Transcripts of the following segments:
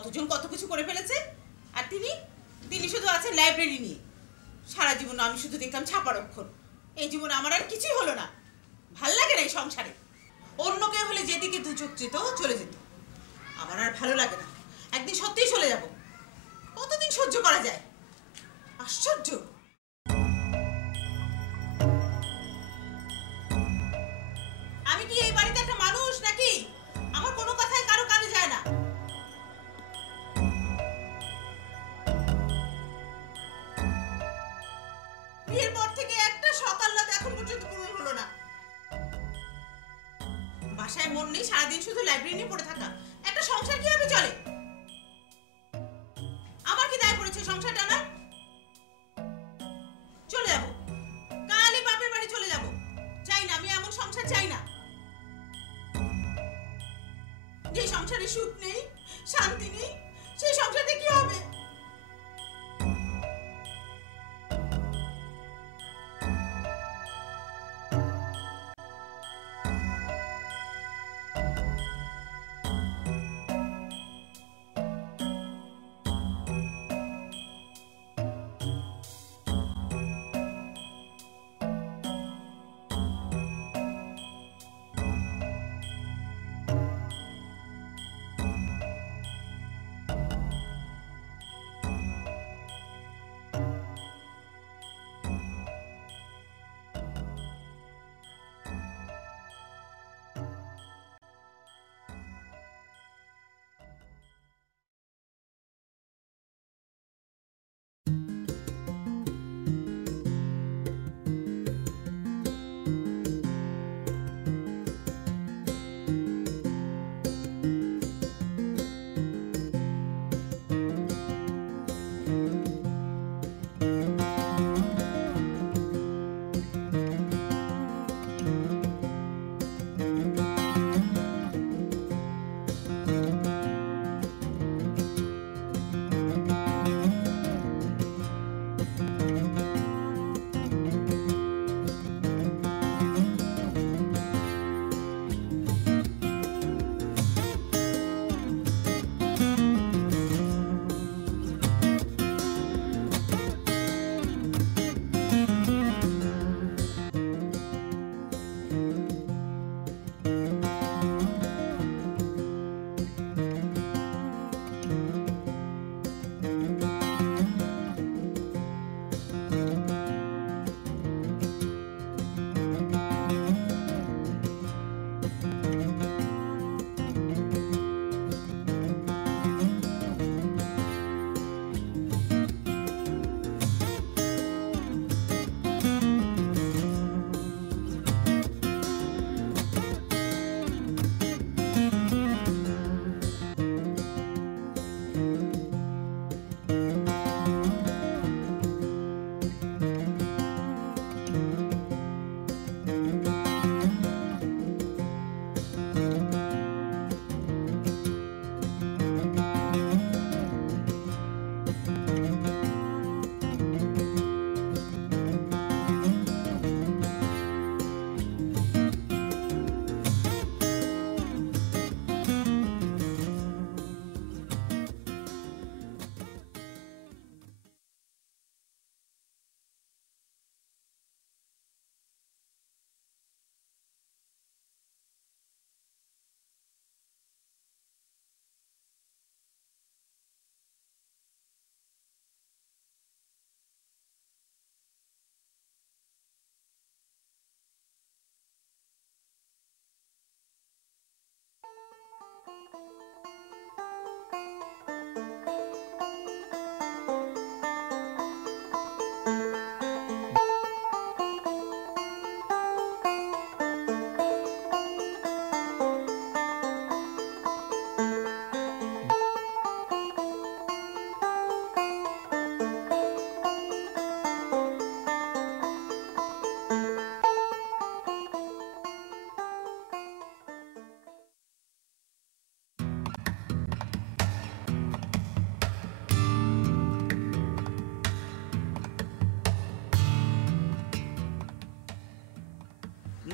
কতজন কত কিছু করে ফেলেছে, আর তিনি তিনি শুধু আছেন লাইব্রেরি নিয়ে। সারা জীবন আমি শুধু দেখলাম ছাপার অক্ষর। এই জীবনে আমার আর কিছুই হলো না। ভাল লাগে না এই সংসারে। অন্য কেউ হলে যেদিকে দু চোখ যেত চলে যেত, আমার আর ভালো লাগে না। একদিন সত্যিই চলে যাব। কতদিন সহ্য করা যায়? আশ্চর্য। আমি কি এই বাড়িতে একটা মানুষ নাকি? আমার কোনো কথাই কারো কানে যায় না। বিয়ের পর থেকে একটা সকাল্লাদ এখন পর্যন্ত পূরণ হলো না। বাসায় মন নেই, সারাদিন শুধু লাইব্রেরি নিয়ে পড়ে থাকা। একটা সংসার কিভাবে চলে? আমার কি দায় পড়েছে সংসার টানা? চলে যাব, কালই বাপের বাড়ি চলে যাব। চাই না, আমি এমন সংসার চাই না যে সংসারে সুখ নেই, শান্তি নেই। সেই সংসারে কি হবে?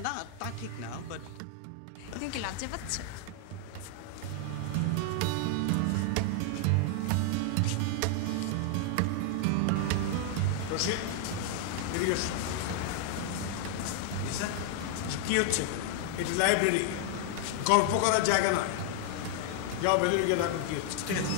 না তা ঠিক না, বাট তুমি কি লজ্জা পাচ্ছ? রশিদ, এদিকে এসো। কি হচ্ছে? এটা লাইব্রেরি, গল্প করার জায়গা নয়। যাও ভেতরে গিয়ে দেখো কি হচ্ছে। ঠিক আছে।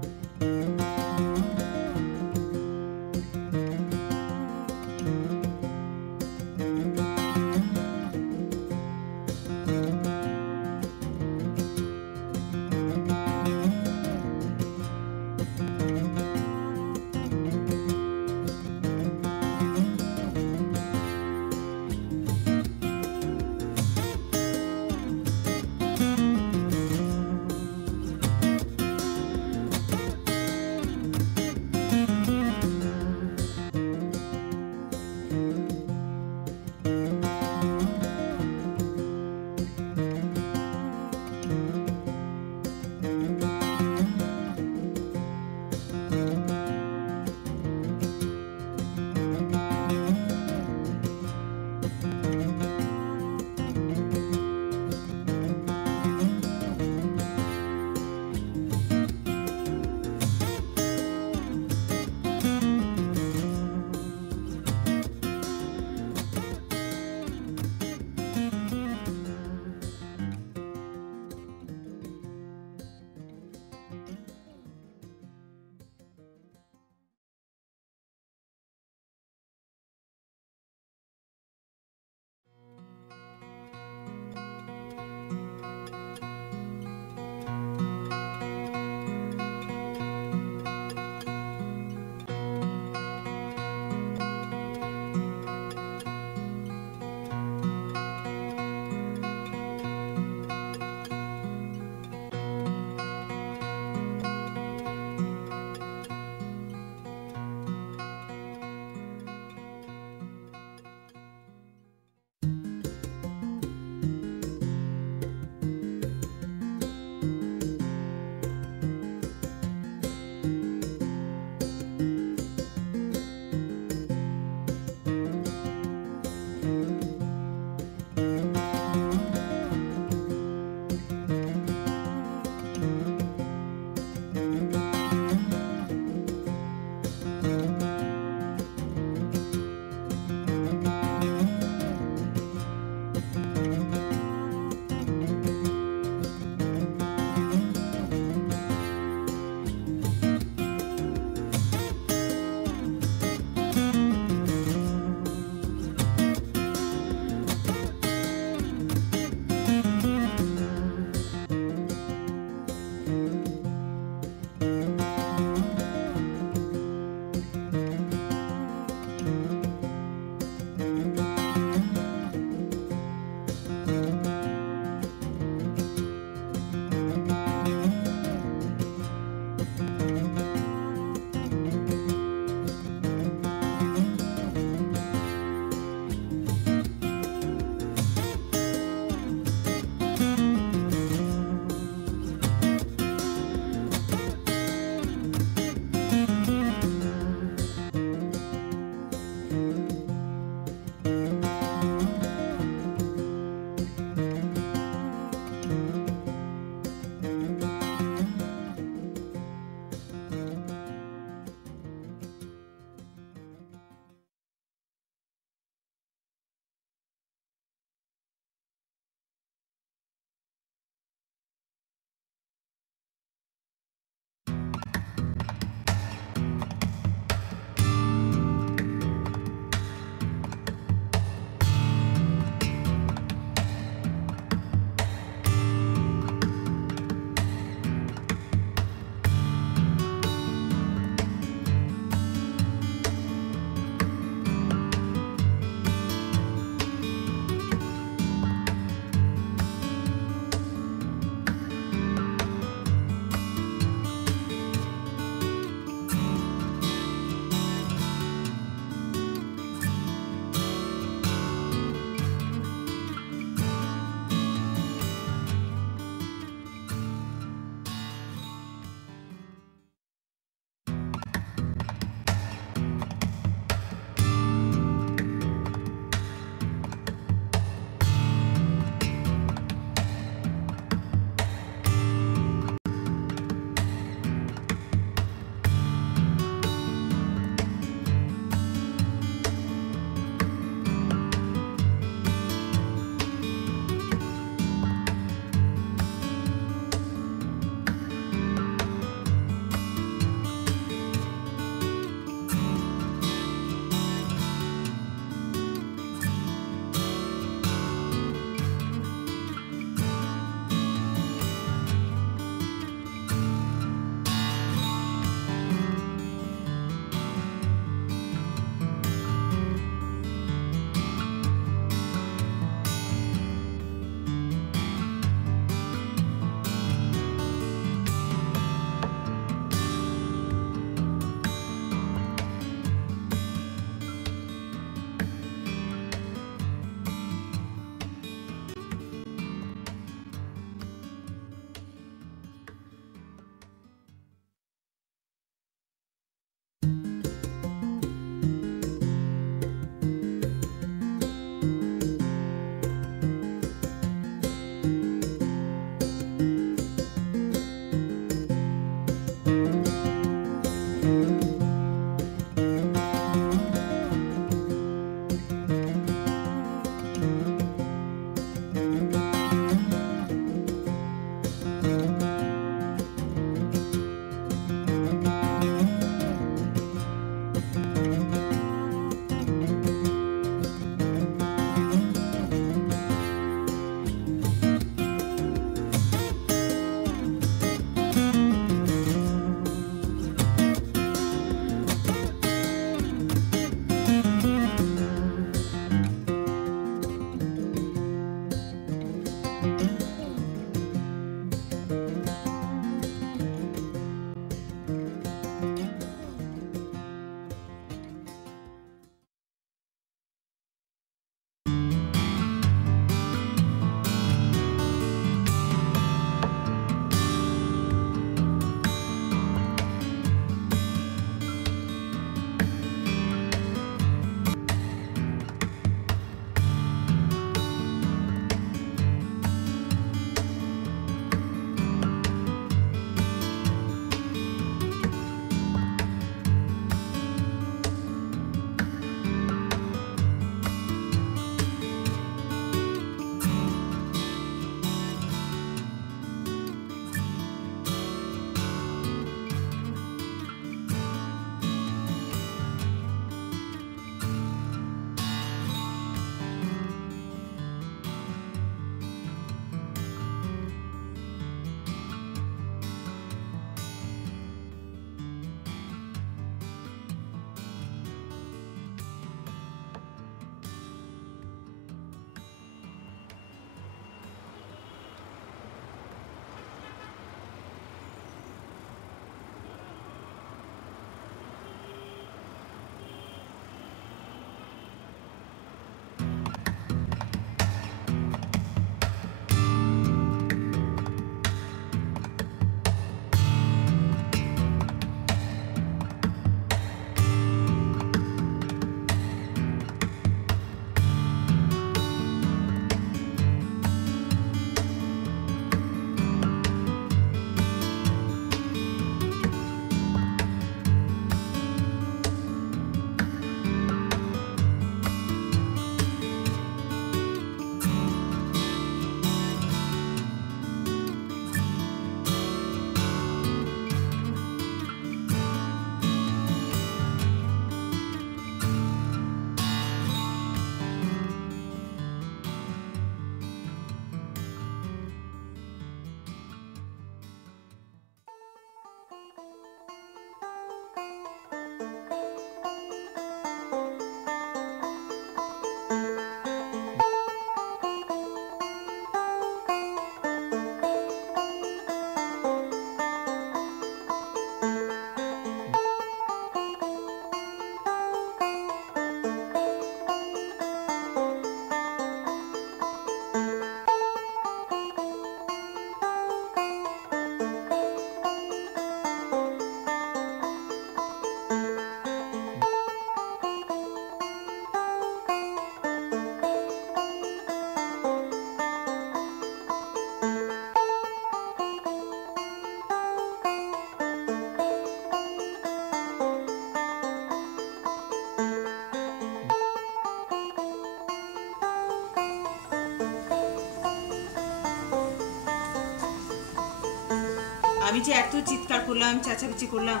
আমি যে এত চিৎকার করলাম, চেঁচামেচি করলাম,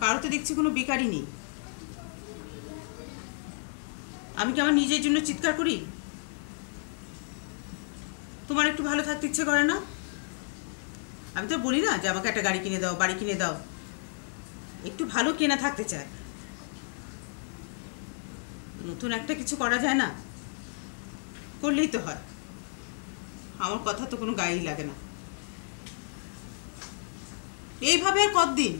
কারো তো দেখছি কোনো বেকারই নেই। আমি কি আমার নিজের জন্য চিৎকার করি? তোমার একটু ভালো থাকতে ইচ্ছে করে না? আমি তো বলি না যে আমাকে একটা গাড়ি কিনে দাও, বাড়ি কিনে দাও। একটু ভালো কেনা থাকতে চায়। নতুন একটা কিছু করা যায় না? করলেই তো হয়। আমার কথা তো কোনো গায়েই লাগে না। এইভাবে আর কতদিন?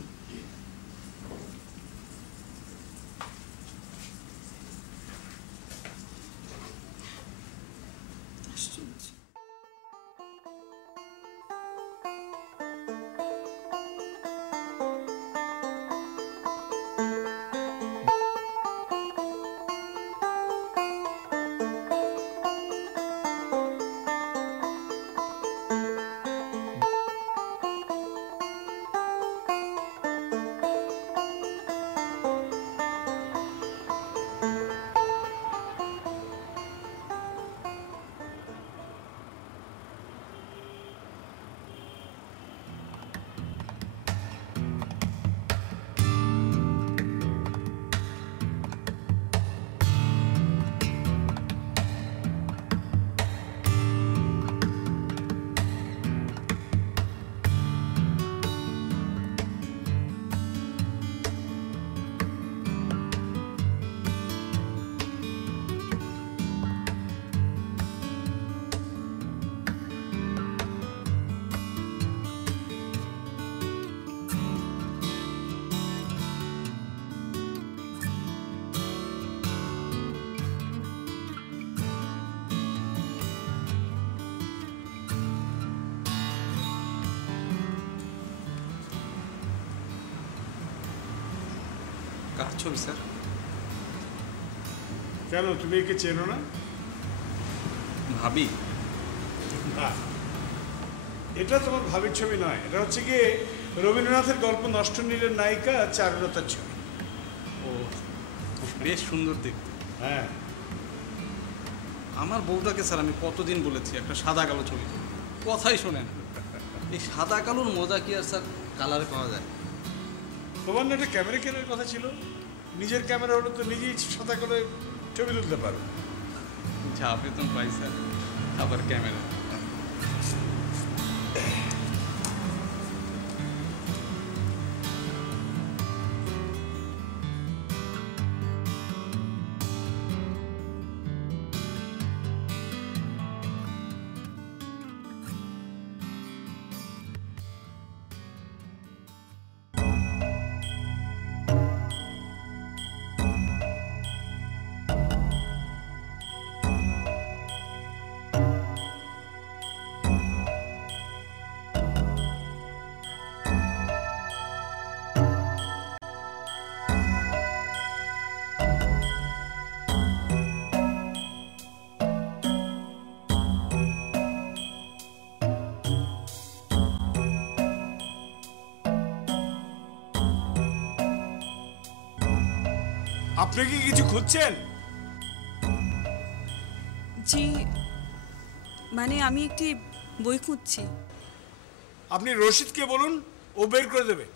কার ছবি স্যার? কেন, তুমি একে চেনো না? ভাবি? না, এটা তোমার ভাবির ছবি নয়। এটা হচ্ছে গিয়ে রবীন্দ্রনাথের গল্প নষ্ট নীলের নায়িকা চারুলতার ছবি। ও, বেশ সুন্দর দেখতে। হ্যাঁ, আমার বউটাকে স্যার আমি কতদিন বলেছি একটা সাদা কালো ছবি তুলতে, কথাই শোনেন। এই সাদা কালোর মজা কি আর স্যার কালারে পাওয়া যায়? তোমার না একটা ক্যামেরা কেনার কথা ছিল? নিজের ক্যামেরা হলে তো নিজেই সাদা করে ছবি তুলতে পারো। যা বেতন পাই স্যার, আবার ক্যামেরা। আপনি কি কিছু খুঁজছেন? জি, মানে আমি একটি বই খুঁজছি। আপনি রশিদকে বলুন, ও বের করে দেবে।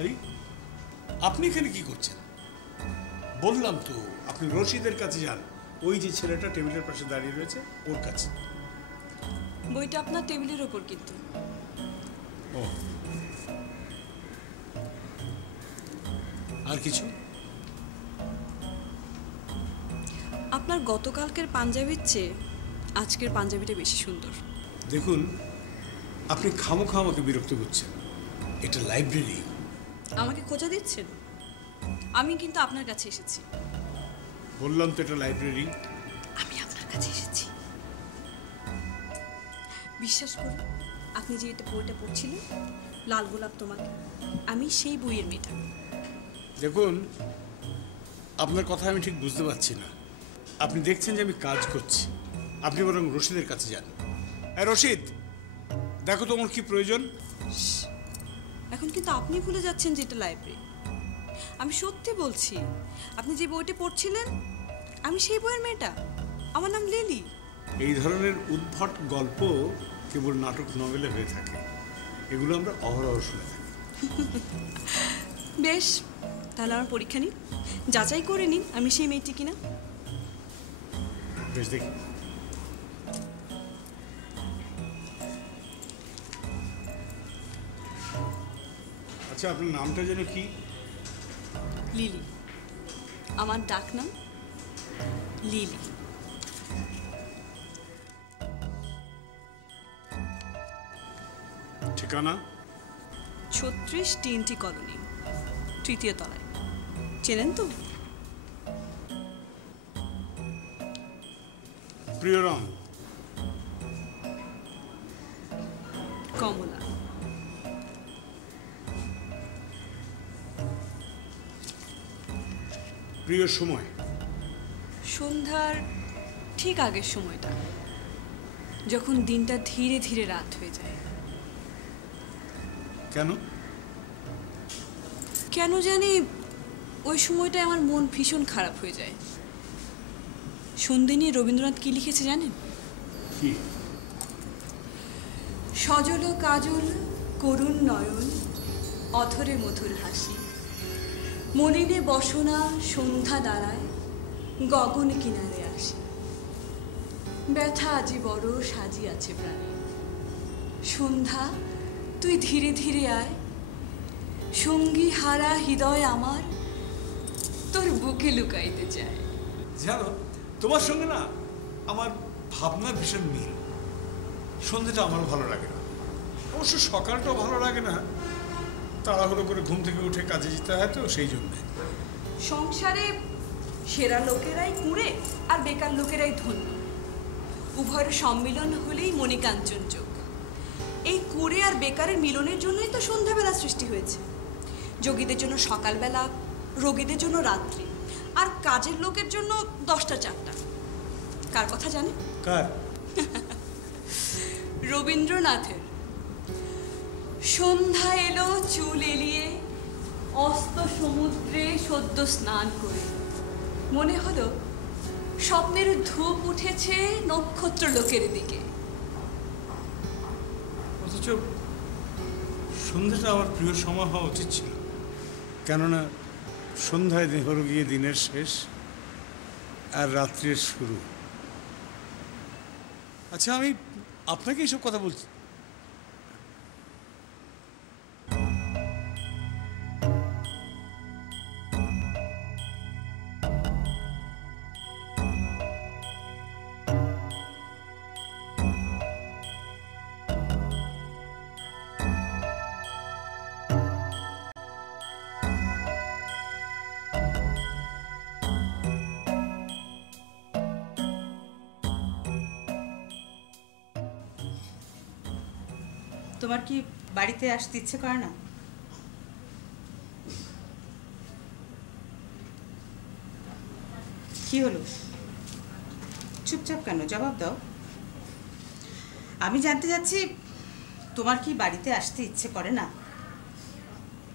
আরে, আপনি এখানে কি করছেন? বললাম তো আপনি রশিদের কাছে যান। ওই যে ছেলেটা টেবিলের পাশে দাঁড়িয়ে রয়েছে, ওর কাছে। বইটা আপনার টেবিলের ওপর কিন্তু। ও, আর কিছু? আপনার গতকালকের পাঞ্জাবির চেয়ে আজকের পাঞ্জাবিটা বেশি সুন্দর। দেখুন, আপনি খামোখা আমাকে বিরক্ত করছেন। এটা লাইব্রেরি। আমাকে খোঁজা দিচ্ছেন? আমি কিন্তু আপনার কাছে এসেছি। বললাম তো এটা লাইব্রেরি। আমি আপনার কাছে এসেছি। বিশ্বাস করুন, আপনি যে এটা বইটা পড়ছিলেন, লাল গোলাপ তোমাকে, আমি সেই বইয়ের মেয়েটা। দেখুন, আপনার কথা আমি ঠিক বুঝতে পারছি না। আপনি দেখছেন যে আমি কাজ করছি, আপনি বরং রশিদের কাছে যান। রশিদ, দেখো তোমার কি প্রয়োজন। এখন কিন্তু আপনি ভুলে যাচ্ছেন যে এটা লাইব্রেরি। আমি সত্যি বলছি, আপনি যে বইটা পড়ছিলেন আমি সেই বইয়ের মেয়েটা। আমার নাম লিলি। এই ধরনের উদ্ভট গল্প কেবল নাটক নভেলে হয়ে থাকে, এগুলো আমরা অহরহ শুনে থাকি। বেশ, তাহলে আমার পরীক্ষা নিন, যাচাই করে নিন আমি সেই মেয়েটি কিনা। বেশ, দেখি। আচ্ছা, আপনার নামটা যেন কি? লিলি। আমার ডাক নাম লিলি। ঠিকানা? 36 TNT কলোনি, 3য় তলায়। চেনেন তো? প্রিয় রং? কমলা। প্রিয় সময়? সন্ধ্যার ঠিক আগের সময়টা, যখন দিনটা ধীরে ধীরে রাত হয়ে যায়। কেন? কেন জানি ওই সময়টায় আমার মন ভীষণ খারাপ হয়ে যায়। সন্ধে নিয়ে রবীন্দ্রনাথ কি লিখেছে জানেন? কি? সজল কাজল করুণ নয়ন, অথরে মধুর হাসি, মলিনে বসনা সন্ধ্যা দাঁড়ায়, গগন কিনারে আসি, ব্যথা আজি বড় সাজিয়াছে প্রাণে, সন্ধ্যা তুই ধীরে ধীরে আয়, সঙ্গী হারা হৃদয় আমার তোর বুকে লুকাইতে চায়। জানো, তোমার সঙ্গে না আমার ভাবনা ভীষণ মিল। সন্ধ্যেটা আমারও ভালো লাগে না, অবশ্য সকালটাও ভালো লাগে না। তাড়াহুড়ো করে ঘুম থেকে উঠে কাজে যেতে হয়, তো সেই জন্যে। সংসারে সেরা লোকেরাই কুঁড়ে আর বেকার লোকেরাই ধন্য। উভয়ের সম্মিলন হলেই মনে কাঞ্চন যোগ। এই কুঁড়ে আর বেকারের মিলনের জন্যই তো সন্ধ্যাবেলা সৃষ্টি হয়েছে। যোগীদের জন্য সকালবেলা, রোগীদের জন্য রাত্রি, আর কাজের লোকের জন্য 10টা 4টা। কার কথা জানে? কার? রবীন্দ্রনাথের। সন্ধ্যা এলো চুল এলিয়ে, অস্ত সমুদ্রে সদ্য স্নান করে, মনে হলো স্বপ্নের ধূপ উঠেছে নক্ষত্র লোকের দিকে। অথচ সন্ধ্যাটা আমার প্রিয় সময় হওয়া উচিত ছিল, কেননা সন্ধ্যায় হলো গিয়ে দিনের শেষ আর রাত্রির শুরু। আচ্ছা, আমি আপনাকে এইসব কথা বলছি। তোমার কি বাড়িতে আসতে ইচ্ছে করে না? কি হলো, চুপচাপ কেন? জবাব দাও। আমি জানতে চাচ্ছি, তোমার কি বাড়িতে আসতে ইচ্ছে করে না?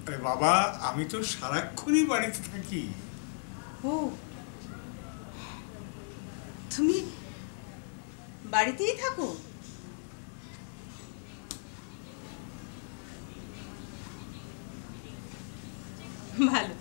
আরে বাবা, আমি তো সারাক্ষণই বাড়িতে থাকি। ও, তুমি বাড়িতেই থাকো? ভালো।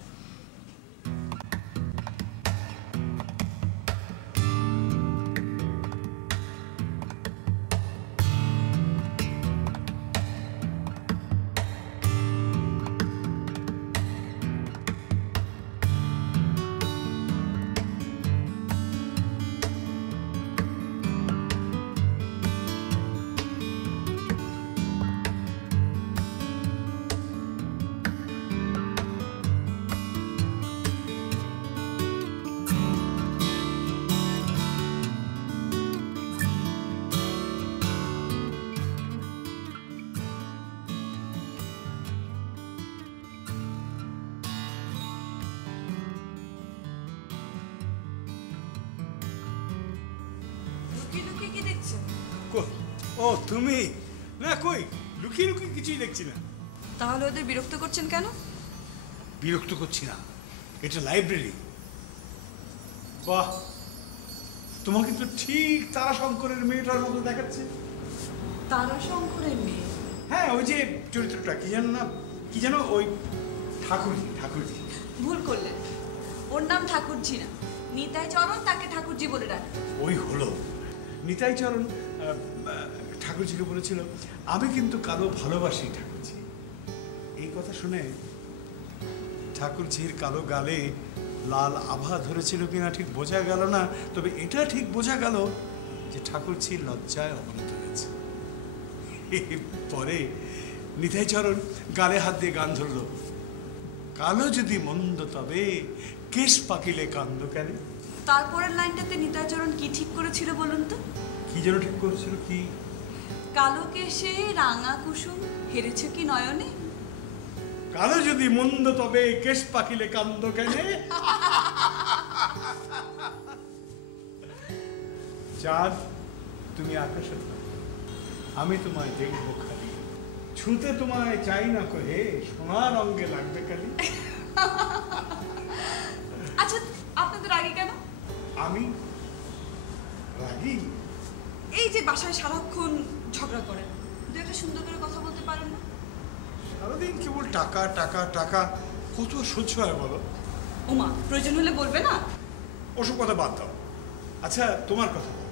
দেখছে। ও তুমি? না কই, লুকিয়ে লুকিয়ে কিছুই দেখছি না। তাহলে ওদের বিরক্ত করছেন কেন? বিরক্ত করছি না, এটা লাইব্রেরি। বাহ, তোমাকে তো ঠিক তারাশঙ্করের মেয়েটার মতো দেখাচ্ছে। তারাশঙ্করের মেয়ে? হ্যাঁ, ওই যে চরিত্রটা কি জানো না, কি জানো, ওই ঠাকুরজি। ঠাকুরজি ভুল করলেন, ওর নাম ঠাকুরজি না, নিতাই চরণ তাকে ঠাকুরজি বলে ডাকে। ওই হলো নিতাই চরণ ঠাকুরজিকে বলেছিল, আমি কিন্তু কালো ভালোবাসি ঠাকুরজি। এই কথা শুনে ঠাকুরজির কালো গালে লাল আভা ধরেছিল কিনা ঠিক বোঝা গেল না, তবে এটা ঠিক বোঝা গেল যে ঠাকুরজি লজ্জায় অবনত হয়েছে। পরে নিতাই চরণ গালে হাত দিয়ে গান ধরল, কালো যদি মন্দ তবে কেশ পাকিলে কান্দ কেন। তারপরের লাইনটাতে নিতাই চরণ কি ঠিক করেছিল বলুন তো? কি যেন ঠিক করেছিল? কি? কালো কেশে রাঙা কুসুম হেরেছ কি নয়নে। কালো যদি মন্দ তবে কেশ পাকিলে কান্দ কেন। চাঁদ তুমি আকাশের তারা, আমি তোমায় দেখবো খালি, ছুতে তোমায় চাই না কহে, সোনার অঙ্গে লাগবে খালি। আচ্ছা, আপনাদের রাগী কেন? আমি রাগী? এই যে বাসায় সারাক্ষণ ঝগড়া করেন, দু একটা সুন্দর করে কথা বলতে পারেন না? সারাদিন কেবল টাকা টাকা টাকা, কত সহ্য হয় বলো? ওমা, প্রয়োজন হলে বলবে না? ওসব কথা বাদ দাও। আচ্ছা তোমার কথা বলো।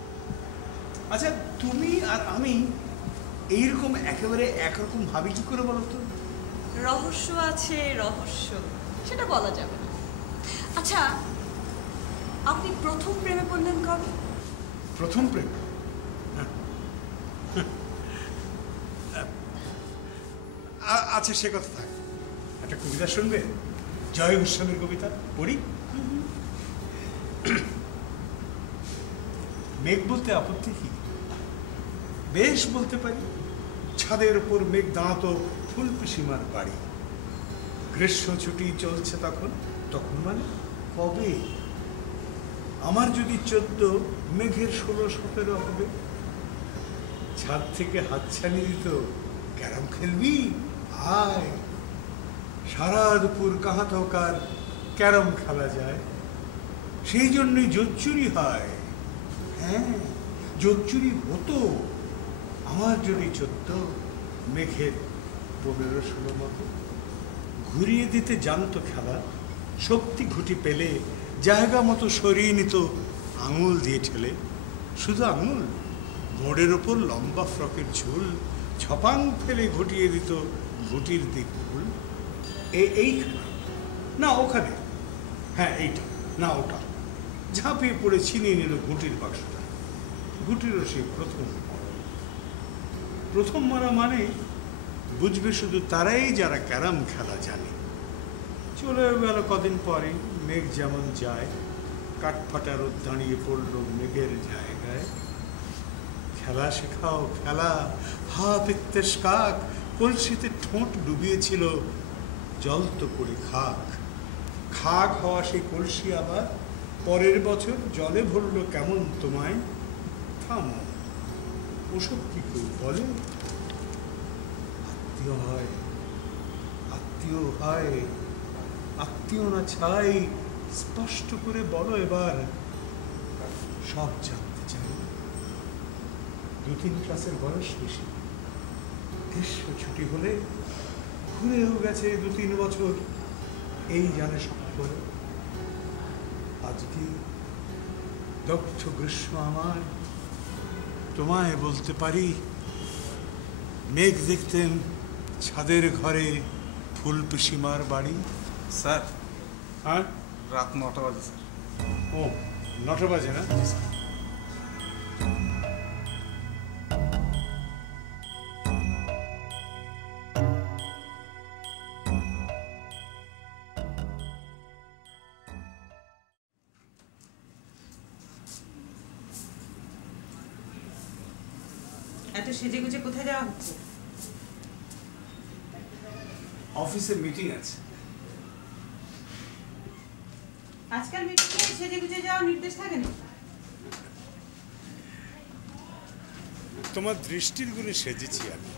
আচ্ছা তুমি আর আমি এইরকম একেবারে একরকম ভাবি কি করে বলো তো? রহস্য আছে, রহস্য, সেটা বলা যাবে না। আচ্ছা, আপনি প্রথম প্রেমে পড়লেন কবে? প্রথম প্রেম? আচ্ছা সে কথা থাক, একটা কবিতা শুনবে? জয় গোস্বামীর কবিতা পড়ি। মেঘ বলতে আপত্তি কি? বেশ বলতে পারি। ছাদের উপর মেঘ দাঁড়াতো ফুল পিসিমার বাড়ি, গ্রীষ্ম ছুটি চলছে তখন। তখন মানে কবে? আমার যদি 14, মেঘের 16-17 হবে। ছাদ থেকে হাতছানি দিত, ক্যারাম খেলবি আয়। সারা দুপুর কাহাতকার ক্যারাম খেলা যায়, সেই জন্যই জোচ্চুরি হয়। হ্যাঁ, জোচ্চুরি হতো। আমার যদি 14, মেঘের 15-16 মতো। ঘুরিয়ে দিতে জানতো খেলা, শক্তি ঘুটি পেলে জায়গা মতো সরিয়ে নিত আঙুল দিয়ে ঠেলে। শুধু আঙুল, মোড়ের ওপর লম্বা ফ্রকের ঝুল ছপাং ফেলে ঘটিয়ে দিত ঘুটির দিক ভুল। এইখানে না ওখানে, হ্যাঁ এইটা না ওটা, ঝাঁপিয়ে পড়ে ছিনিয়ে নিল ঘুটির বাক্সটা। ঘুটিরও সেই প্রথম মারা মানে বুঝবে শুধু তারাই যারা ক্যারাম খেলা জানে। চলে গেল কদিন পরে, মেঘ যেমন যায়, কাঠফাটা রোদ দাঁড়িয়ে পড়ল মেঘের জায়গায়। খেলা শেখাও খেলা, হা পিত্তেশ কাক, কলসিতে ঠোঁট ডুবিয়েছিল জল তো পড়ে খাক। খাক হওয়া সেই কলসি আবার পরের বছর জলে ভরল কেমন তোমায়। থামো, ওসব কি কেউ বলে? আত্মীয় হয়, আত্মীয় হয়, আত্মীয় না ছাই, স্পষ্ট করে বলো এবার, সব জানতে চাই। 2-3 ক্লাসের বয়স বেশি, গ্রীষ্ম ছুটি হলে ঘুরেও গেছে 2-3 বছর, এই জানে সব করে। আজকে দগ্ধ গ্রীষ্ম আমার, তোমায় বলতে পারি, মেঘ দেখতেন ছাদের ঘরে ফুল পিসিমার বাড়ি। স্যার, হ্যাঁ রাত 9টা বাজে স্যার। ও 9টা বাজে না? এত সেজে গুজে কোথায় যাওয়া হচ্ছে? অফিসে মিটিং আছে। আজকাল মিটিংয়ে সেজে গুজে যাওয়ার নির্দেশ থাকে না? তোমার দৃষ্টির গুণে সেজেছি আমি।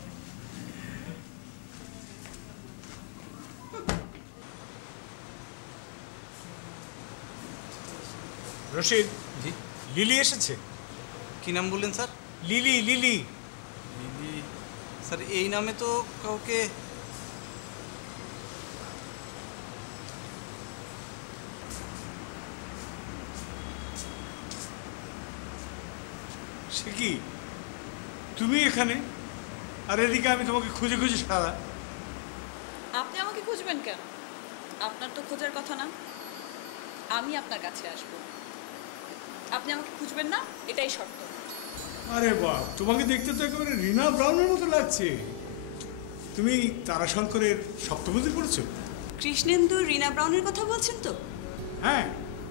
রশিদ, জি লিলি এসেছে? কি নাম বললেন sir? Lily, lily. Lily? Sir এই নামে তো কাউকে সে কি, তুমি এখানে? আর এদিকে আমি তোমাকে খুঁজে খুঁজে সারা। আপনি আমাকে খুঁজবেন কেন? আপনার তো খোঁজার কথা না। আমি আপনার কাছে আসব। আপনি আমাকে খুঁজবেন না, এটাই শর্ত। আরে বাহ, তোমাকে দেখতে তো একেবারে রিনা ব্রাউনের মতো লাগছে। তুমি তারাশঙ্করের সপ্তপদী পড়েছো? কৃষ্ণেন্দু রিনা ব্রাউনের কথা বলছেন তো? হ্যাঁ,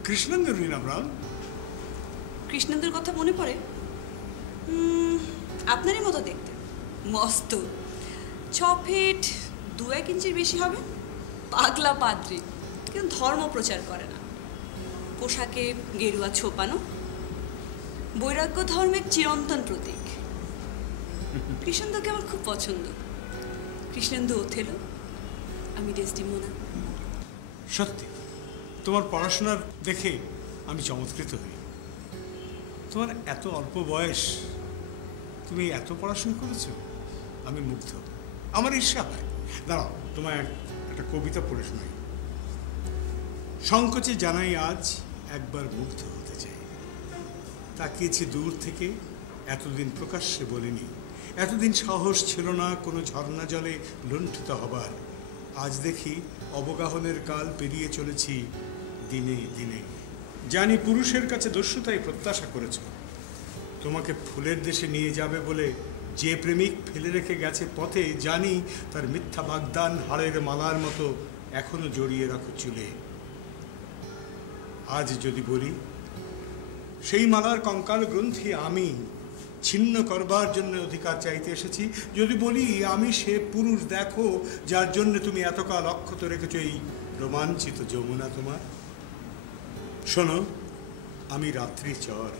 কৃষ্ণেন্দু রিনা ব্রাউন। কৃষ্ণেন্দুর কথা মনে পড়ে। আপনারই মতো দেখতে, মস্ত, 6 ফিট 2-1 ইঞ্চির বেশি হবে, পাগলা পাদ্রী, কিন্তু ধর্ম প্রচার করে না, পোশাকে গেরুয়া ছোপানো, বৈরাগ্য ধর্মের চিরন্তন প্রতীক। কৃষ্ণেন্দুকে আমার খুব পছন্দ। কৃষ্ণেন্দু ওথেলো, আমি ডেসডিমোনা। সত্যি তোমার পড়াশোনার দেখে আমি চমৎকৃত হই। তোমার এত অল্প বয়স, তুমি এত পড়াশোনা করেছো, আমি মুগ্ধ। আমার ঈর্ষা হয়। দাঁড়াও, তোমার একটা কবিতা পড়ে শোনাই। সংকোচে জানাই আজ একবার মুগ্ধ হতে চাই, তাকিয়েছি দূর থেকে, এতদিন প্রকাশ্যে বলিনি, এতদিন সাহস ছিল না কোনো ঝর্ণা জলে লুণ্ঠিত হবার। আজ দেখি অবগাহনের কাল পেরিয়ে চলেছি দিনে দিনে। জানি পুরুষের কাছে দস্যুতাই প্রত্যাশা করেছ। তোমাকে ফুলের দেশে নিয়ে যাবে বলে যে প্রেমিক ফেলে রেখে গেছে পথে, জানি তার মিথ্যা বাগদান হাড়ের মালার মতো এখনো জড়িয়ে রাখো চুলে। আজ যদি বলি সেই মালার কঙ্কাল গ্রন্থি আমি ছিন্ন করবার জন্য অধিকার চাইতে এসেছি, যদি বলি আমি সে পুরুষ দেখো যার জন্য তুমি এতকাল অক্ষত রেখেছ এই রোমাঞ্চিত যমুনা তোমার। শোনো, আমি রাত্রি চর,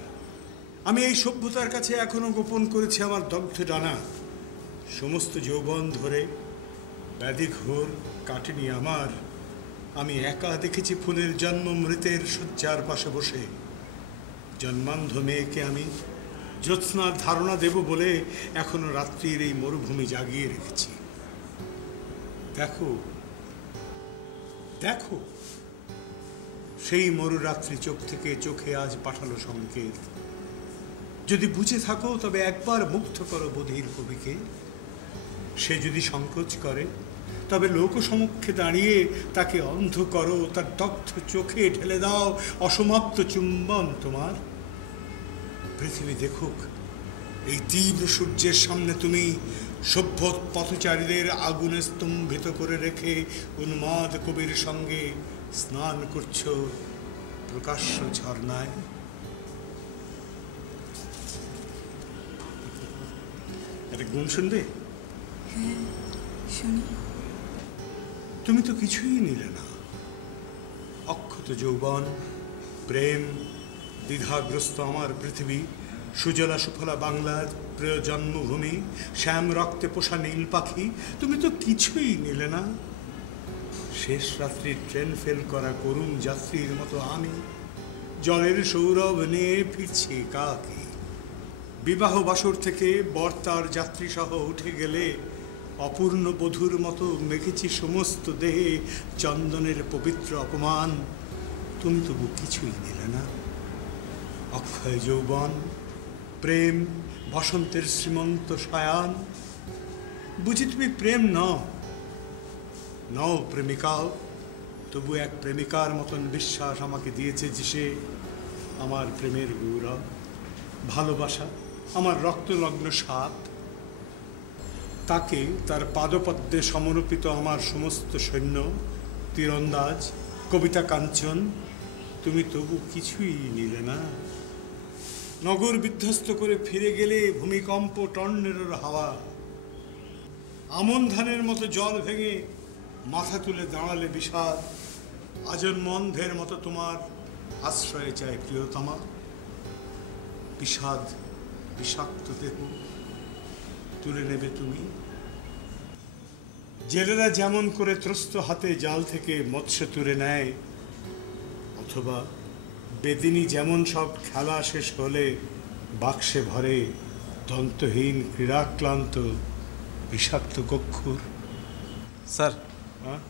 আমি এই সভ্যতার কাছে এখনো গোপন করেছি আমার দগ্ধ ডানা। সমস্ত যৌবন ধরে ব্যাধি ঘোর কাটেনি আমার, আমি একা দেখেছি ফুলের জন্ম মৃতের শয্যার পাশে বসে। জন্মান্ধ মেয়েকে আমি জ্যোৎস্নার ধারণা দেব বলে এখনো রাত্রির এই মরুভূমি জাগিয়ে রেখেছি। দেখো দেখো, সেই মরুরাত্রি চোখ থেকে চোখে আজ পাঠালো সংকেত। যদি বুঝে থাকো তবে একবার মুগ্ধ করো বধির কবিকে। সে যদি সংকোচ করে তবে লোকসমক্ষে দাঁড়িয়ে তাকে অন্ধ করো, তার দগ্ধ চোখে ঢেলে দাও অসমাপ্ত চুম্বন তোমার। পৃথিবী দেখুক, এই তীব্র সূর্যের সামনে তুমি সভ্য পথচারীদের আগুনে স্তম্ভিত করে রেখে উন্মাদ কবির সঙ্গে স্নান করছো প্রকাশ্য ঝর্ণায়। একটা গুণ শুনবে? হ্যাঁ, শুনি। তুমি তো কিছুই নিলে না। অক্ষত যৌবন, প্রেম, দ্বিধাগ্রস্ত আমার পৃথিবী, সুজলা সুফলা বাংলার প্রিয় জন্মভূমি, শ্যাম রক্তে পোষা নীল পাখি, তুমি তো কিছুই নিলে না। শেষ রাত্রির ট্রেন ফেল করা করুণ যাত্রীর মতো আমি জলের সৌরভ নিয়ে ফিরছি কাকে। বিবাহ বাসর থেকে বর্তার যাত্রী সহ উঠে গেলে অপূর্ণ বধূর মতো মেখেছি সমস্ত দেহে চন্দনের পবিত্র অপমান। তুমি তবু কিছুই নিলে না। অক্ষয় যৌবন, প্রেম, বসন্তের শ্রীমন্ত শয়ান, বুঝি তুমি প্রেম নও প্রেমিকাও, তবু এক প্রেমিকার মতন বিশ্বাস আমাকে দিয়েছে যে সে আমার প্রেমের গৌরব, ভালোবাসা, আমার রক্তলগ্ন সাপ। তাকে তার পাদপদ্মে সমর্পিত আমার সমস্ত সৈন্য, তীরন্দাজ, কবিতা কাঞ্চন, তুমি তবু কিছুই নিলে না। নগর বিধ্বস্ত করে ফিরে গেলে ভূমিকম্প টর্নেডোর হাওয়া, আমন ধানের মতো জল ভেঙে মাথা তুলে দাঁড়ালে বিষাদ। আজন্ম অন্ধের মতো তোমার আশ্রয়ে চায় প্রিয়তমা। বিষাদ বিষাক্ত দেহ, তুলে নেবে তুমি? জেলেরা যেমন করে ত্রস্ত হাতে জাল থেকে মৎস্য তুলে নেয়, অথবা বেদিনী যেমন সব খেলা শেষ হলে বাক্সে ভরে দন্তহীন ক্রীড়াক্লান্ত বিষাক্ত কক্ষুর। স্যার, হ্যাঁ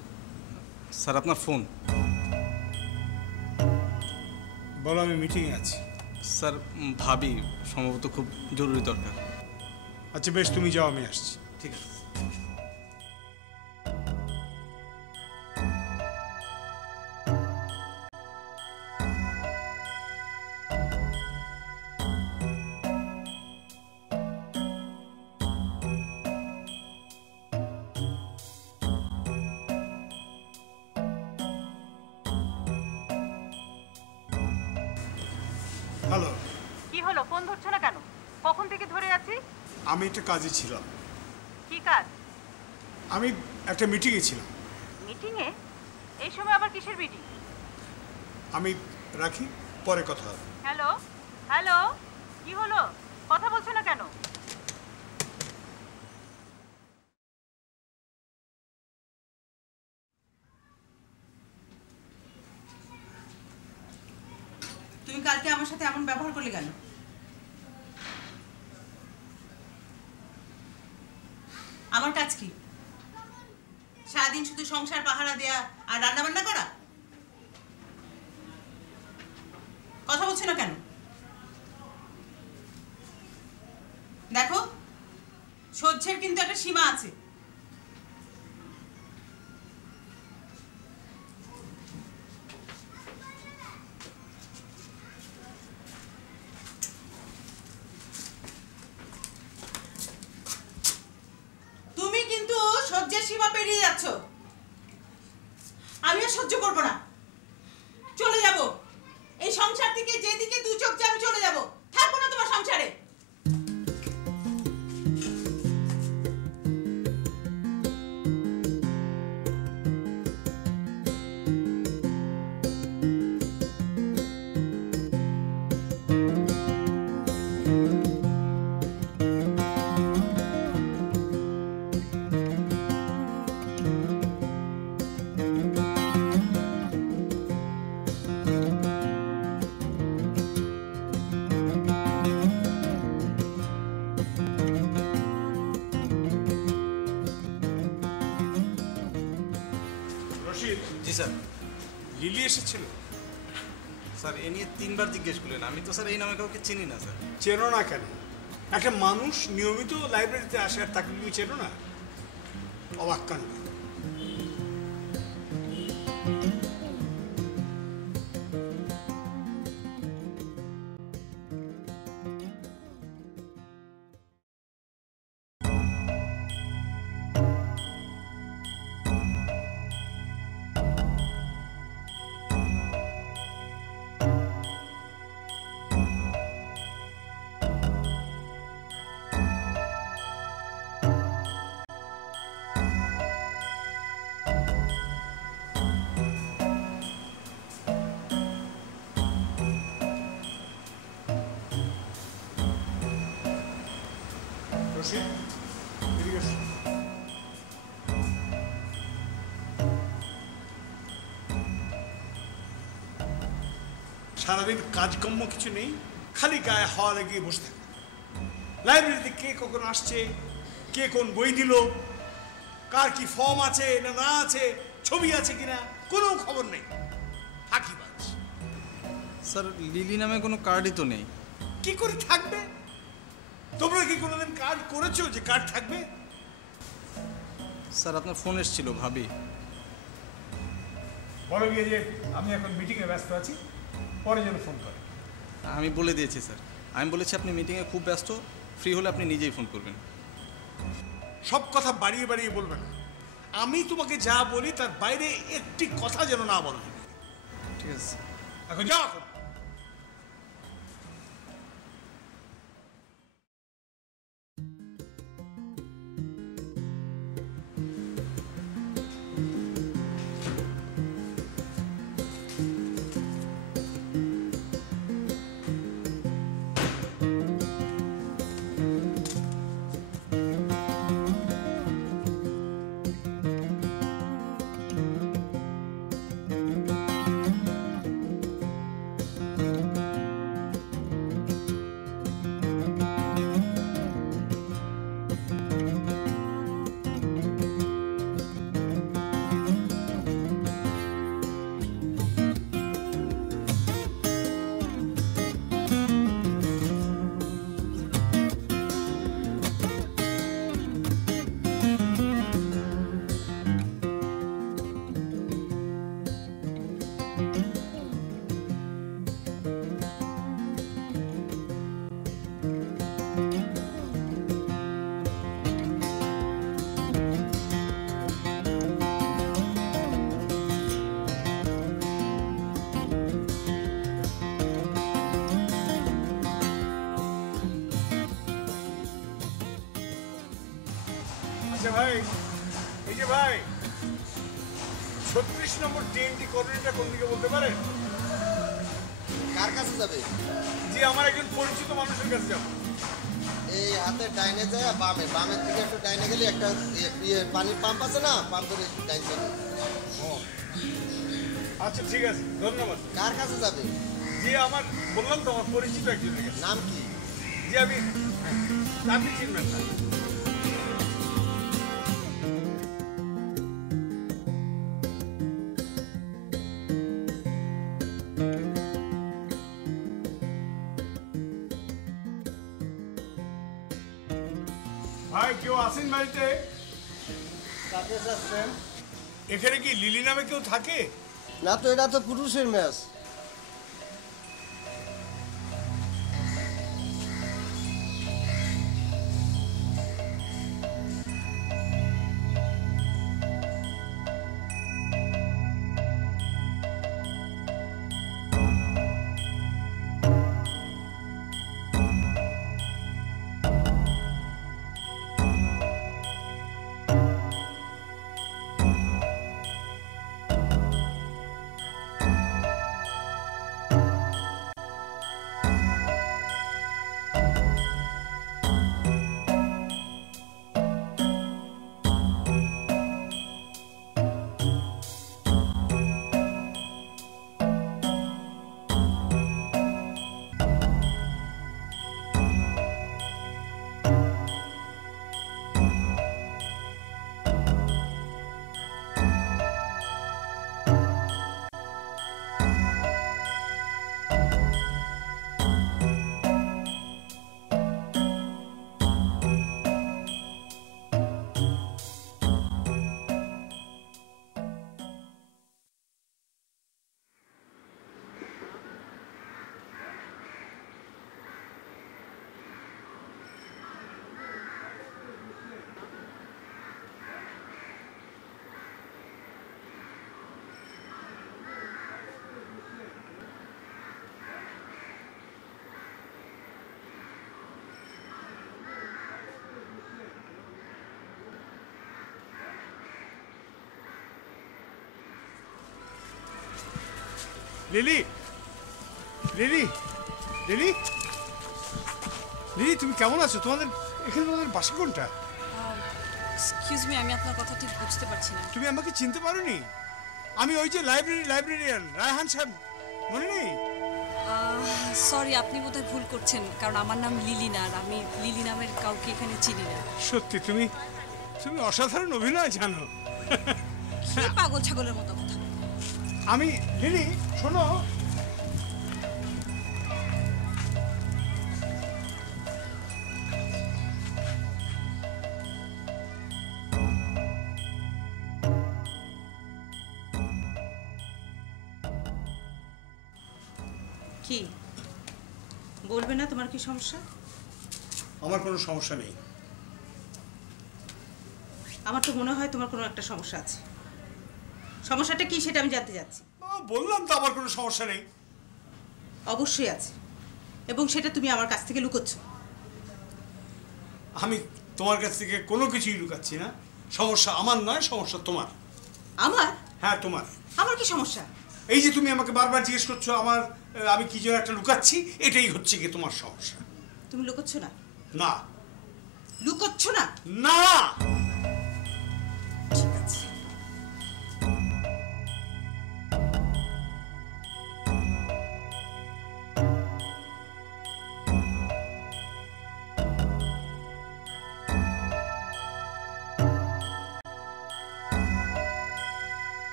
স্যার আপনার ফোন। বলো, আমি মিটিংয়ে আছি। স্যার ভাবি সম্ভবত খুব জরুরি দরকার। আচ্ছা বেশ, তুমি যাও, আমি আসছি। ঠিক আছে। হ্যালো, কি হলো, ফোন ধরছো না কেন? কখন থেকে ধরে আছি। আমি একটা কাজে ছিলাম। কি কাজ? আমি একটা মিটিংয়ে ছিলাম। মিটিংয়ে? এই সময় আবার কিসের মিটিং? আমি রাখি, পরে কথা হবে। হ্যালো হ্যালো, কি হলো, কথা বলছো না কেন? তুমি কালকে আমার সাথে এমন ব্যবহার করলে কেন? আমার কাজ কি? সারাদিন শুধু সংসার পাহারা দেয়া আর রান্না বান্না করা? কথা বলছো না কেন? দেখো, সহ্যের কিন্তু একটা সীমা আছে। তুমি কিন্তু সহ্যের সীমা পেরিয়ে যাচ্ছ। আমি আর সহ্য করবো না, চলে যাব এই সংসার থেকে। যেদিকে দু চোখ যায় আমি চলে যাব, থাকবো না তোমার সংসারে। রশিদ, জি স্যার। লিলি এসেছিল? স্যার এ নিয়ে 3 বার জিজ্ঞেস করলেন, আমি তো স্যার এই নামে কাউকে চিনি না স্যার। চেনো না কেন? একটা মানুষ নিয়মিত লাইব্রেরিতে আসে আর তাকে তুমি চেনো না? অবাক কাণ্ড। রশিদ, এদিকে এসো। সারাদিন কাজকর্ম কিছু নেই, খালি গায়ে হাওয়া লাগিয়ে বসে থাকে। লাইব্রেরিতে কে কখন আসছে, কে কোন বই নিল, কার কি ফর্ম আছে না না আছে, ছবি আছে কিনা, কোনো খবর নেই। ফাঁকিবাজ। স্যার লিলি নামে কোনো কার্ডই তো নেই। কি করে থাকবে? তোমরা কি কোনোদিন কার্ড করেছো যে কার্ড থাকবে? স্যার আপনার ফোন এসেছিল ভাবি। বলো গিয়ে যে আমি এখন মিটিংয়ে ব্যস্ত আছি, পরে যেন ফোন করে। আমি বলে দিয়েছি স্যার, আমি বলেছি আপনি মিটিংয়ে খুব ব্যস্ত, ফ্রি হলে আপনি নিজেই ফোন করবেন। সব কথা বাড়িয়ে বাড়িয়ে বলবে না। আমি তোমাকে যা বলি তার বাইরে একটি কথা যেন না বলো। ঠিক আছে। এখন যাও এখন। আচ্ছা ভাই, এই যে ভাই 36 নম্বর TNT কলোনিটা কোন দিকে বলতে পারেন? কার কাছে যাবে? জি, আমার একজন পরিচিত মানুষের কাছে যাবো। এই হাতে ডাইনে যায়, বামের দিকে একটু ডাইনে গেলে একটা পানির পাম্প আছে না, পাম্পের ডাইন সাইডে। ও আচ্ছা, ঠিক আছে, ধন্যবাদ। কার কাছে যাবে? জি, আমার বললাম তো আমার পরিচিত একজনের কাছে। নাম কি? জি, আপনি চিনবেন না। ভাই, কেউ আছেন বাড়িতে? কাকে যাচ্ছেন? এখানে কি লিলি নামে কেউ থাকে? না তো, এটা তো পুরুষের match. Lily, lily, lily, lily, তুমি কেমন আছো? তোমাদের বাসা কোনটা? এক্সকিউজ মি, আমি আপনার কথা ঠিক বুঝতে পারছি না। তুমি আমাকে চিনতে পারোনি? আমি ওই যে লাইব্রেরিয়ান রায়হান সাহেব, মনে নেই? সরি, আপনি বোধহয় ভুল করছেন, কারণ আমার নাম লিলি না, আর আমি লিলি নামের কাউকে এখানে চিনি না। সত্যি তুমি অসাধারণ অভিনয় জানো। কি পাগল ছাগলের মতো কথা। আমি লিলি, শোনো, কি বলবে না? তোমার কি সমস্যা? আমার কোনো সমস্যা নেই। আমার তো মনে হয় তোমার কোনো একটা সমস্যা আছে। সমস্যাটা কি সেটা আমি জানতে চাচ্ছি। বললাম তো আমার কোনো সমস্যা নেই। অবশ্যই আছে, এবং সেটা তুমি আমার কাছ থেকে লুকোচ্ছ। আমি তোমার কাছ থেকে কোনো কিছুই লুকাচ্ছি না। সমস্যা আমার নয়, সমস্যা তোমার। আমার? হ্যাঁ, তোমার। আমার কি সমস্যা? এই যে তুমি আমাকে বারবার জিজ্ঞেস করছো আমি কি যেন একটা লুকাচ্ছি, এটাই হচ্ছে কি তোমার সমস্যা। তুমি লুকোচ্ছ না? না। লুকোচ্ছ না? না। ঠিক আছে।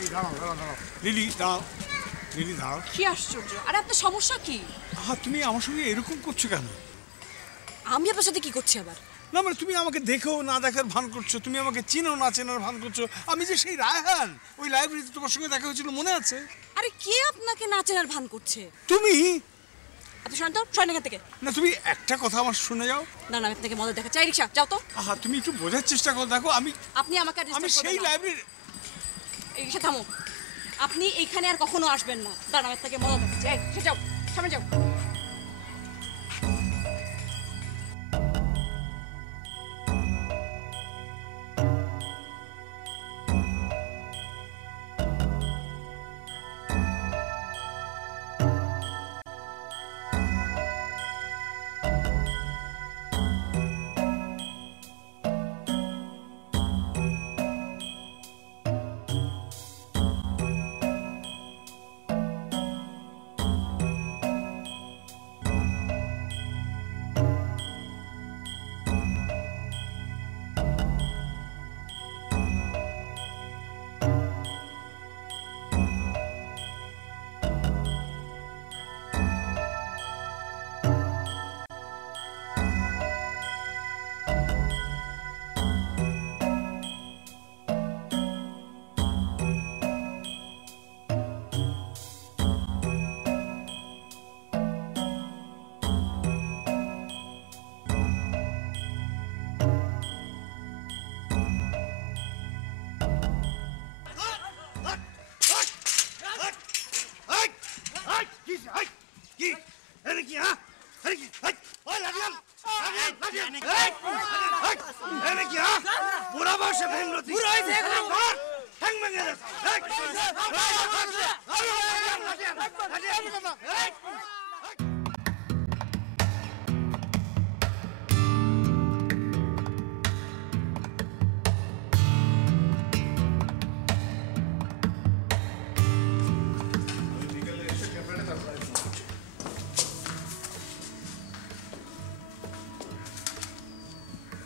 লিলি দাঁড়াও, লিলি দাঁড়াও। কি আশ্চর্য! আরে আপনার সমস্যা কি? তুমি আমার সঙ্গে এরকম করছো কেন? আমি আপনার সাথে কি করছি আবার? না মানে তুমি আমাকে দেখেও না দেখার ভান করছো, তুমি আমাকে চিনো না চেনার ভান করছো। আমি যে সেই রায়হান, ওই লাইব্রেরিতে তোমার সঙ্গে দেখা হয়েছিল, মনে আছে? আরে কে আপনাকে না চেনার ভান করছে? তুমি আপনি শোনেন তো, শোনেন এখান থেকে। না তুমি একটা কথা আমার শুনে যাও। না না, আমি আপনাকে মজা দেখা চাই। রিক্সা যাও তো। তুমি একটু বোঝার চেষ্টা করো। দেখো আপনি আমাকে আর আমি disturb সেই করবেন না। লাইব্রেরি। এই রিক্সা থামো। আপনি এইখানে আর কখনো আসবেন না। দাঁড়ান, আমি আপনাকে মজা দেখাচ্ছি। এই, সে যাও, সামনে যাও।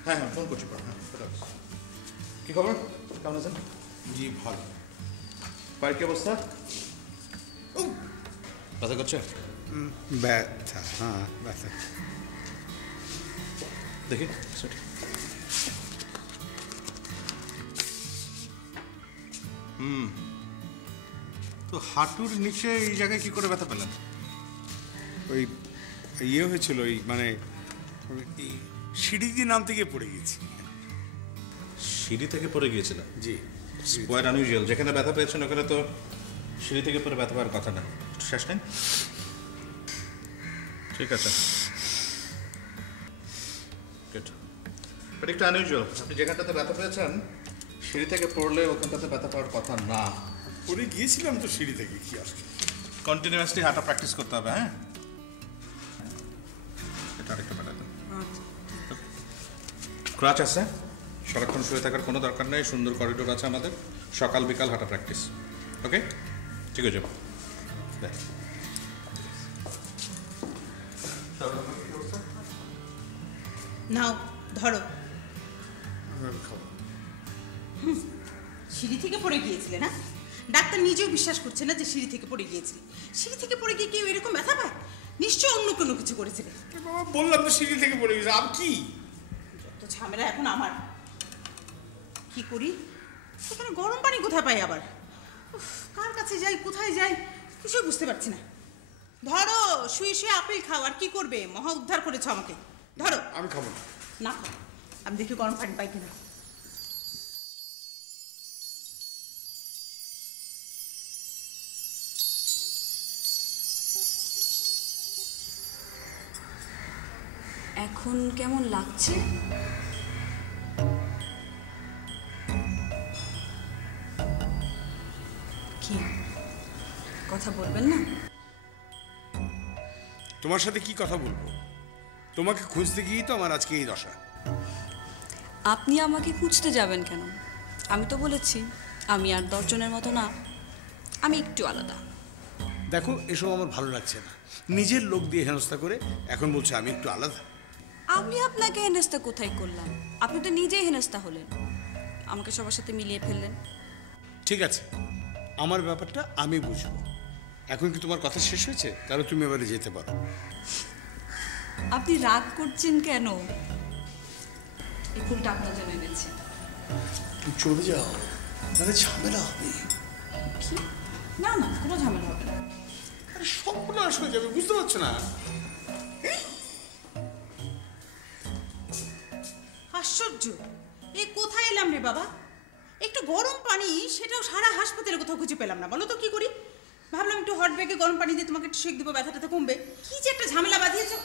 হ্যাঁ হ্যাঁ, ফোন করছি। হ্যাঁ, কি খবর? কেমন আছেন? জি ভালো। পায়ের কি অবস্থা? ব্যথা করছে? ব্যথা, হ্যাঁ ব্যথা। দেখি। তো হাঁটুর নিচে এই জায়গায় কি করে ব্যথা পেলেন? ওই ইয়ে হয়েছিল, ওই মানে সিঁড়ি দিয়ে নামতে গিয়ে পড়ে গেছি। সিঁড়ি থেকে পড়ে গিয়েছিলেন? জি। Quite unusual. যেখানে ব্যথা পেয়েছেন ওখানে তো সিঁড়ি থেকে পড়ে ব্যথা পাওয়ার কথা না। শেষ নেই? ঠিক আছে, গুড। বাট একটু আনইউজুয়াল। আপনি যেখানটাতে ব্যথা পেয়েছেন সিঁড়ি থেকে পড়লে ওখানটাতে ব্যথা পাওয়ার কথা না। পড়ে গিয়েছিলাম তো সিঁড়ি থেকে, কি আসছে। কন্টিনিউয়াসলি হাঁটা প্র্যাকটিস করতে হবে। হ্যাঁ, এটা আরেকটা ব্যাপার। ক্রাচ আছে, সারাক্ষণ শুয়ে থাকার কোনো দরকার নেই। সুন্দর করিডোর আছে আমাদের, সকাল বিকাল হাঁটা প্র্যাকটিস। ওকে, ঠিক আছে। নাও ধরো। সিঁড়ি থেকে পড়ে গিয়েছিলে না? ডাক্তার নিজেও বিশ্বাস করছে না যে সিঁড়ি থেকে পড়ে গিয়েছিলে। সিঁড়ি থেকে পড়ে গিয়ে কেউ এরকম ব্যথা পায়? নিশ্চয় অন্য কোনো কিছু করেছিলে। বাবা বললাম তো সিঁড়ি থেকে পড়ে গেছে, আর কি? যত ঝামেলা এখন আমার। কি করি? এখানে গরম পানি কোথায় পাই আবার? উফ, কার কাছে যাই, কোথায় যাই, কিছুই বুঝতে পারছি না। ধরো, শুয়ে শুয়ে আপেল খাও, আর কি করবে? মহা উদ্ধার করেছো আমাকে। ধরো। আমি খাবো না। না খাও, আমি দেখি গরম পানি পাই কিনা। এখন কেমন লাগছে? কি কথা বলবেন না? তোমার সাথে কি কথা বলবো? তোমাকে খুঁজতে গিয়েই তো আমার আজকে এই দশা। আপনি আমাকে খুঁজতে যাবেন কেন? আমি তো বলেছি আমি আর 10 জনের মতো না, আমি একটু আলাদা। দেখো, এসব আমার ভালো লাগছে না। নিজের লোক দিয়ে হেনস্থা করে এখন বলছে আমি একটু আলাদা। আমি আপনাকে হেনস্থা কোথায় করলাম? আপনি তো নিজেই হেনস্থা হলেন, আমাকে সবার সাথে মিলিয়ে ফেললেন। ঠিক আছে, আমার ব্যাপারটা আমি বুঝবো। এখন কি তোমার কথা শেষ হয়েছে? তাহলে তুমি এবারে যেতে পারো। আপনি রাগ করছেন কেন? এই ফুলটা আপনার জন্য এনেছি। তুমি চলে যাও, তাহলে ঝামেলা হবে। কি? না না, কোনো ঝামেলা হবে না। আরে সর্বনাশ হয়ে যাবে, বুঝতে পারছো না? আশ্চর্য, এ কোথায় এলাম রে বাবা? একটু গরম পানি, সেটাও সারা হাসপাতালে কোথাও খুঁজে পেলাম না। বলো তো কি করি? ভাবলাম একটু হট ব্যাগে গরম পানি দিয়ে তোমাকে একটু শেক দেবো, ব্যথাটা কমবে। কি যে একটা ঝামেলা বাঁধিয়েছো।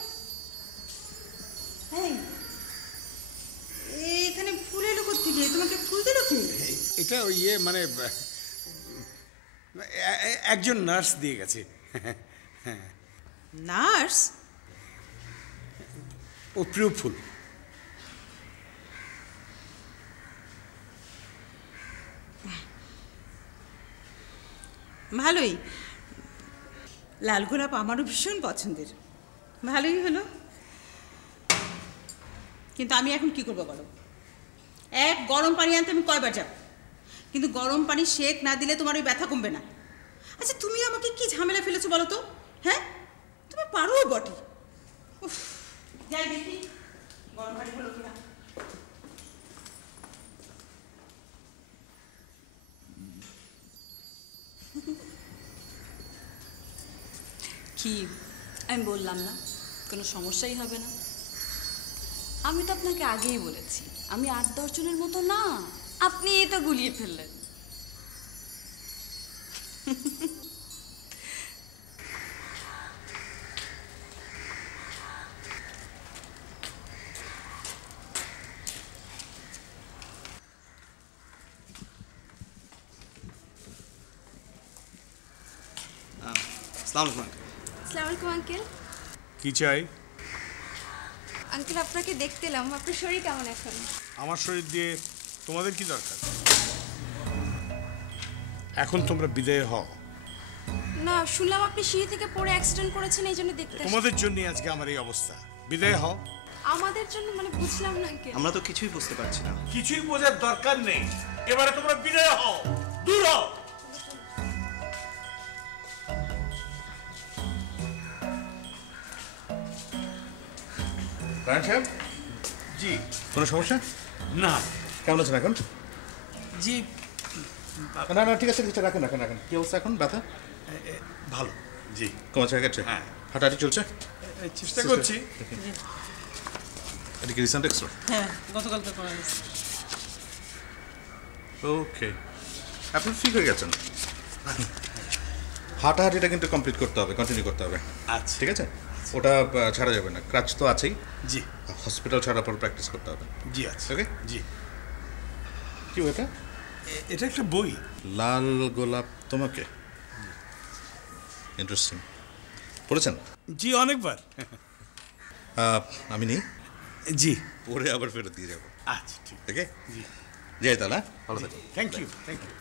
এই, এখানে ফুল এলো কোত্থেকে? তোমাকে ফুল দিল কে? এটা ওই মানে একজন নার্স দিয়ে গেছে। নার্স? ও প্রিয় ফুল। ভালোই, লাল গোলাপ আমারও ভীষণ পছন্দের। ভালোই হলো, কিন্তু আমি এখন কি করবো বলো? এক গরম পানি আনতে আমি কয়বার যাব? কিন্তু গরম পানি শেক না দিলে তোমার ওই ব্যথা কমবে না। আচ্ছা তুমি আমাকে কি ঝামেলা ফেলেছো বলো তো? হ্যাঁ, তুমি পারো বটে। উফ, যাই দেখি গরম পানি হলো কিনা। কি আমি বললাম না কোনো সমস্যাই হবে না? আমি তো আপনাকে আগেই বলেছি আমি 8-10 জনের মতো না। আপনি তো গুলিয়ে ফেললেন। আসসালামু আলাইকুম। আসসালামু আলাইকুম আঙ্কেল। কি চাই? আঙ্কেল আপনাকে দেখতে এলাম, আপনার শরীর কেমন এখন? আমার শরীর দিয়ে তোমাদের কি দরকার? এখন তোমরা বিদায় হও। না, শুনলাম আপনি সিঁড়ি থেকে পড়ে অ্যাক্সিডেন্ট করেছেন, এই জন্য দেখতে আসলাম। তোমাদের জন্যই আজকে আমার এই অবস্থা। বিদায় হও। আমাদের জন্য মানে বুঝলাম না আঙ্কেল। আমরা তো কিছুই বুঝতে পারছি না। কিছুই বোঝার দরকার নেই, এবারে তোমরা বিদায় হও, দূর হও। রায়ন সাহেব, জি। কোনো সমস্যা? না। কেমন আছেন এখন? জি না না, ঠিক আছে ঠিক আছে, রাখেন রাখেন রাখেন। কি অবস্থা এখন? ব্যথা ভালো। জি। কমাচ্ছে হয়ে গেছে? হ্যাঁ। হাঁটাহাঁটি চলছে? চেষ্টা করছি। এটা কি রিসেন্ট এক্সরে? হ্যাঁ, গতকালকে করা হয়েছে। ওকে, আপনি ঠিক হয়ে গেছেন। হাঁটাহাঁটিটা কিন্তু কমপ্লিট করতে হবে, কন্টিনিউ করতে হবে। আচ্ছা। ঠিক আছে, ওটা ছাড়া যাবে না। ক্রাচ তো আছেই। জি। হসপিটাল ছাড়ার পর প্র্যাকটিস করতে হবে। জি আচ্ছা। ওকে। জি। কি এটা? এটা একটা বই। লাল গোলাপ তোমাকে। ইন্টারেস্টিং। পড়েছেন? জি, অনেকবার। আমি নেই। জি। পড়ে আবার ফেরত দিয়ে যাবো। আচ্ছা ঠিক। ওকে। জি। যাই তাহলে। ভালো থাকো। Thank you, thank you.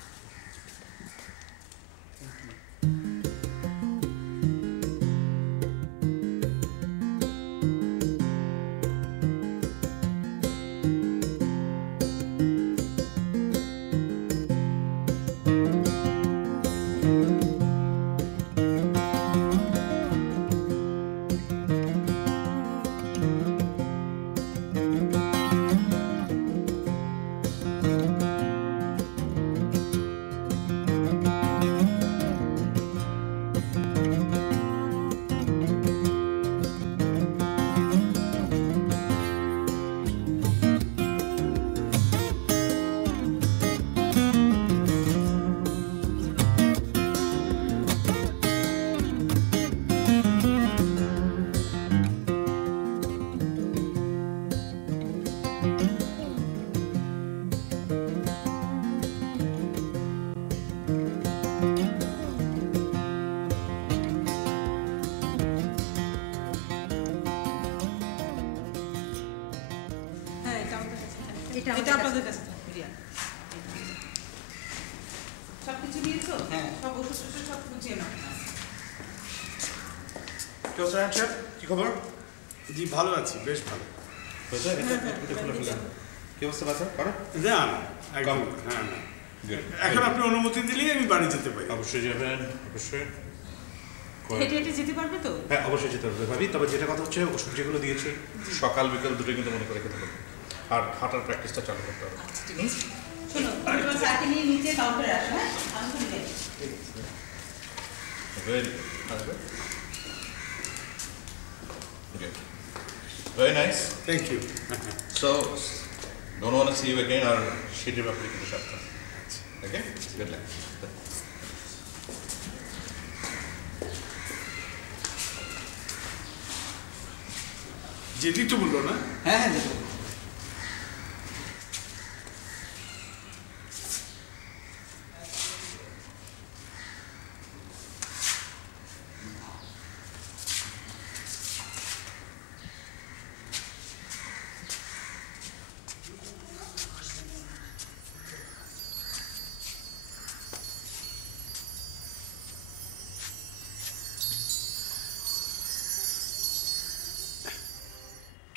এটা আপনাদের কাছে থাকবে, রিয়া। সব কিছু নিয়েছো? হ্যাঁ। সব ওষুধ টষুধ সব গুছিয়ে নাও। কি খবর? জি ভালো আছি, বেশ ভালো। কি অবস্থা? ব্যথা? না না, একদম। হ্যাঁ না। Good. এখন আপনি অনুমতি দিলেই আমি বাড়ি যেতে পারি। অবশ্যই যাবেন, অবশ্যই। হেঁটে হেঁটে যেতে পারবে তো? হ্যাঁ অবশ্যই যেতে হবে ভাবি, তবে যেটা কথা হচ্ছে ওষুধ যেগুলো দিয়েছি সকাল বিকাল দুটো কিন্তু মনে করে খেতে হবে, আর হাঁটার প্র্যাকটিসটা চালু করতে হবে। শোনো, তুমি তোমার চাকরি নিয়ে নিচে কাউন্টারে আসো, হ্যাঁ? আমি তো নিয়ে Very good. Okay. Very nice. Thank you. So, don't want to see you again or shitty public in the shop. Okay? Good luck. যেতেই তো বললো না? হ্যাঁ হ্যাঁ যেতে হবে।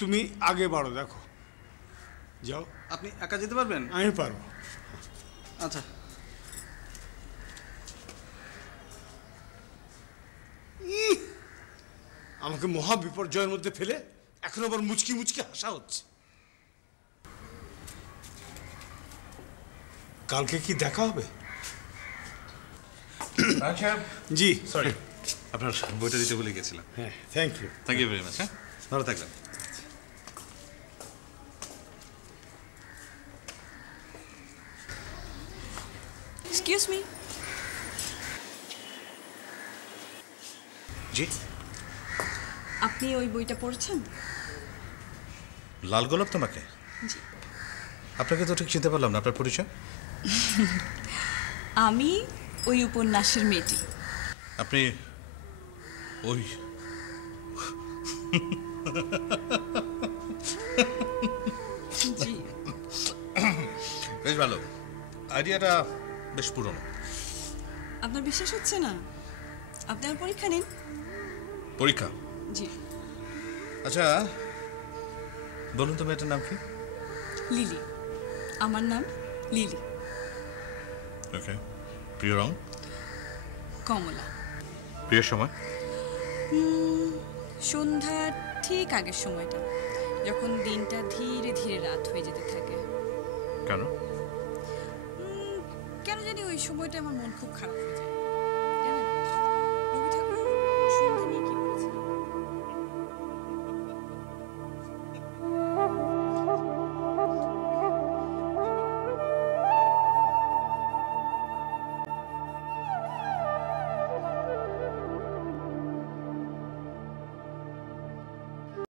তুমি আগে বাড়ো, দেখো। যাও। আপনি একা যেতে পারবেন? আমি পারবো। আচ্ছা। আমাকে মহা বিপর্যয়ের মধ্যে ফেলে এখন আবার মুচকি মুচকি হাসা হচ্ছে। কালকে কি দেখা হবে? আচ্ছা, জি সরি, আপনার বইটা দিতে ভুলে গেছিলাম। হ্যাঁ, thank you. Thank you very much. হ্যাঁ, ভালো থাকবেন। এক্সকিউজ মি, জি, আপনি ওই বইটা পড়েছেন? লাল গোলাপ তোমাকে? জি। আপনাকে তো ঠিক চিনতে পারলাম না, আপনার পরিচয়? আমি ওই উপন্যাসের মেয়েটি। আপনি ওই জি। বেশ ভালো, আইডিয়াটা বেশ পুরনো। আপনার বিশ্বাস হচ্ছে না? আপনি আমার পরীক্ষা নিন। পরীক্ষা? জি। আচ্ছা বলুন তো মেয়েটার নাম কি? লিলি। আমার নাম লিলি। ওকে। প্রিয় রং? কমলা। প্রিয় সময়? সন্ধ্যার ঠিক আগের সময়টা, যখন দিনটা ধীরে ধীরে রাত হয়ে যেতে থাকে। কেন? কেন জানি ওই সময়টা আমার মন খুব খারাপ হয়ে যায়।